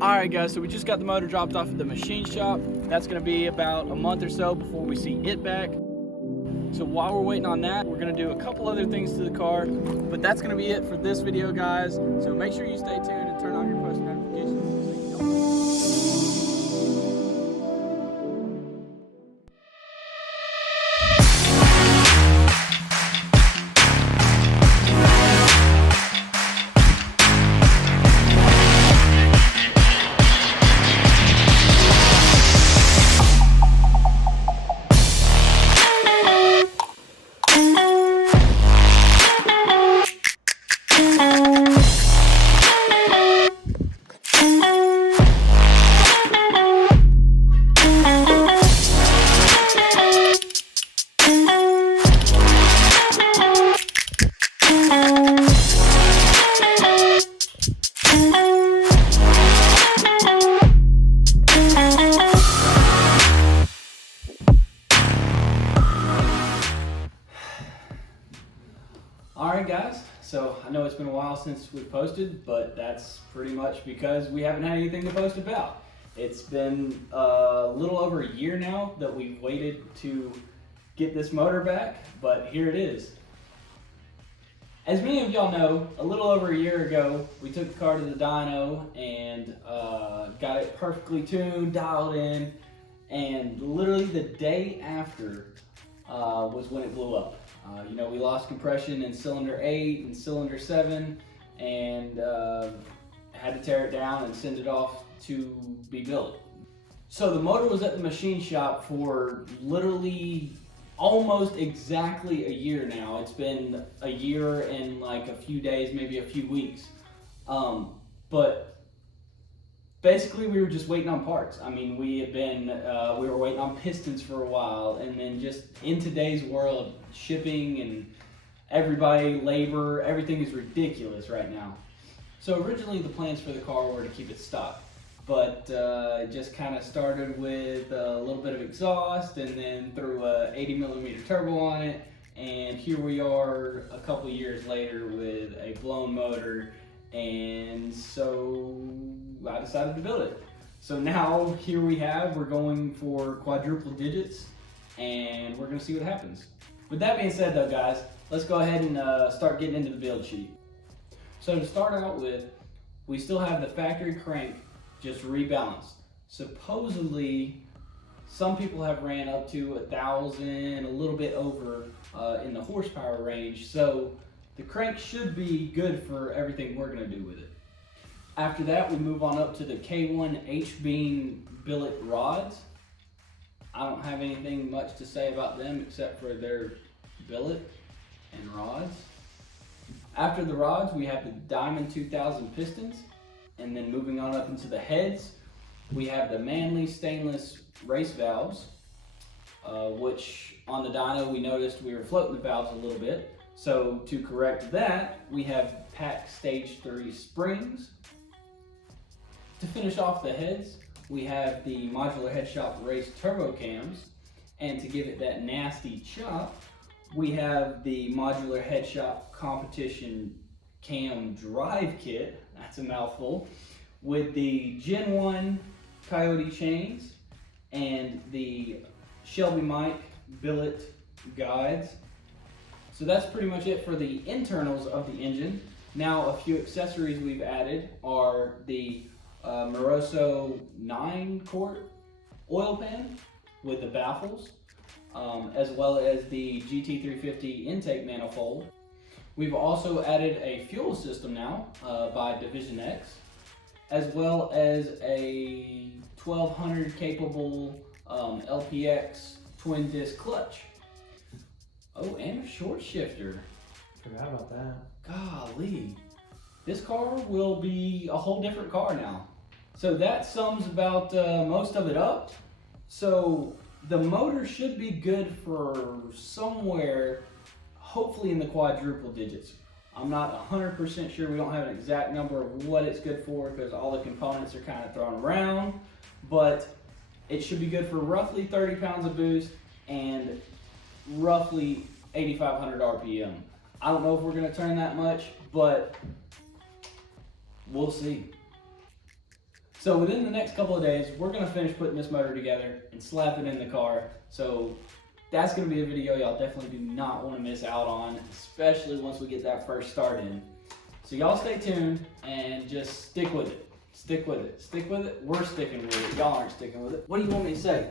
Alright guys, so we just got the motor dropped off at the machine shop. That's going to be about a month or so before we see it back. So while we're waiting on that, we're going to do a couple other things to the car. But that's going to be it for this video, guys. So make sure you stay tuned and turn on your post notifications so you don't Alright guys, so I know it's been a while since we posted, but that's pretty much because we haven't had anything to post about. It's been a little over a year now that we've waited to get this motor back, but here it is. As many of y'all know, a little over a year ago, we took the car to the dyno and got it perfectly tuned, dialed in, and literally the day after was when it blew up. You know, we lost compression in cylinder 8 and cylinder 7 and had to tear it down and send it off to be built. So the motor was at the machine shop for literally almost exactly a year now. It's been a year and like a few days, maybe a few weeks. But basically we were just waiting on parts. I mean, we were waiting on pistons for a while, and then just in today's world, shipping and everybody, labor, everything is ridiculous right now. So originally the plans for the car were to keep it stock, but it just kind of started with a little bit of exhaust and then threw a 80mm turbo on it, and here we are a couple years later with a blown motor, and so I decided to build it. So now here we're going for quadruple digits, and we're gonna see what happens. With that being said though guys, let's go ahead and start getting into the build sheet. So to start out with, we still have the factory crank just rebalanced. Supposedly, some people have ran up to 1,000, a little bit over in the horsepower range, so the crank should be good for everything we're gonna do with it. After that, we move on up to the K1 H-beam billet rods. I don't have anything much to say about them except for their billet and rods. After the rods, we have the Diamond 2000 pistons, and then moving on up into the heads, we have the Manley stainless race valves, which on the dyno we noticed we were floating the valves a little bit. So to correct that, we have PAC Stage 3 springs. To finish off the heads, we have the Modular Head Shop Race turbo cams, and to give it that nasty chop, we have the Modular Head Shop Competition Cam Drive Kit, that's a mouthful, with the Gen 1 Coyote chains and the Shelby Mike billet guides. So that's pretty much it for the internals of the engine. Now a few accessories we've added are the Moroso 9-quart oil pan with the baffles, as well as the GT350 intake manifold. We've also added a fuel system now by Division X, as well as a 1200 capable LPX twin disc clutch. Oh, and a short shifter. Forgot about that. Golly. This car will be a whole different car now. So that sums about most of it up. So the motor should be good for somewhere, hopefully in the quadruple digits. I'm not 100% sure. We don't have an exact number of what it's good for because all the components are kind of thrown around, but it should be good for roughly 30 pounds of boost and roughly 8,500 RPM. I don't know if we're going to turn that much, but we'll see. So within the next couple of days, we're gonna finish putting this motor together and slap it in the car. So that's gonna be a video y'all definitely do not wanna miss out on, especially once we get that first start in. So y'all stay tuned and just stick with it. Stick with it. Stick with it. We're sticking with it. Y'all aren't sticking with it. What do you want me to say?